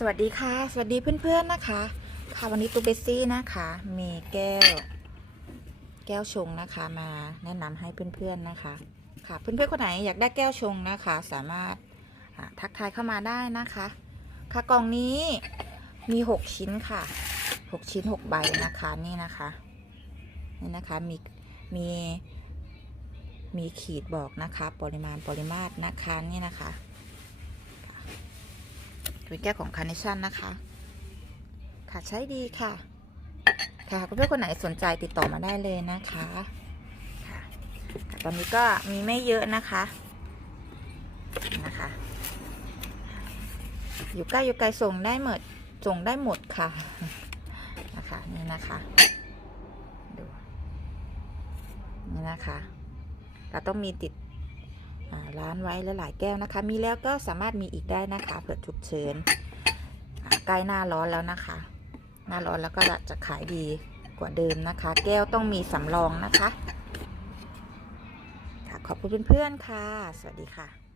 สวัสดีค่ะ สวัสดีเพื่อนๆนะคะ ค่ะวันนี้ตูเบสซี่นะคะ มีแก้ว แก้วชงนะคะมาแนะนำให้เพื่อนๆนะคะ ค่ะเพื่อนๆคนไหนอยากได้แก้วชงนะคะ สามารถทักทายเข้ามาได้นะคะ ค่ะกล่องนี้มี6ชิ้นค่ะ6ชิ้น6ใบนะคะนี่นะคะนี่นะคะมีมีมีขีดบอกนะคะ ปริมาณปริมาตรนะคะนี่นะคะ เป็นแก้วของคาร์เนชั่นนะคะ ค่ะใช้ดีค่ะ ค่ะเพื่อนๆคนไหนสนใจติดต่อมาได้เลยนะคะค่ะตอนนี้ก็มีไม่เยอะนะคะนะคะ อยู่ใกล้อยู่ไกลส่งได้หมดส่งได้หมดค่ะนะคะนี่นะคะดูนี่นะคะ เราต้องมีติด ร้านไว้หลายแก้วนะคะ มีแล้วก็สามารถมีอีกได้นะคะเผื่อฉุกเฉินอ่าใกล้หน้าร้อนแล้วนะคะ หน้าร้อนแล้วก็จะขายดีกว่าเดิมนะคะ แก้วต้องมีสำรองนะคะ ค่ะขอบคุณเพื่อนๆค่ะ สวัสดีค่ะ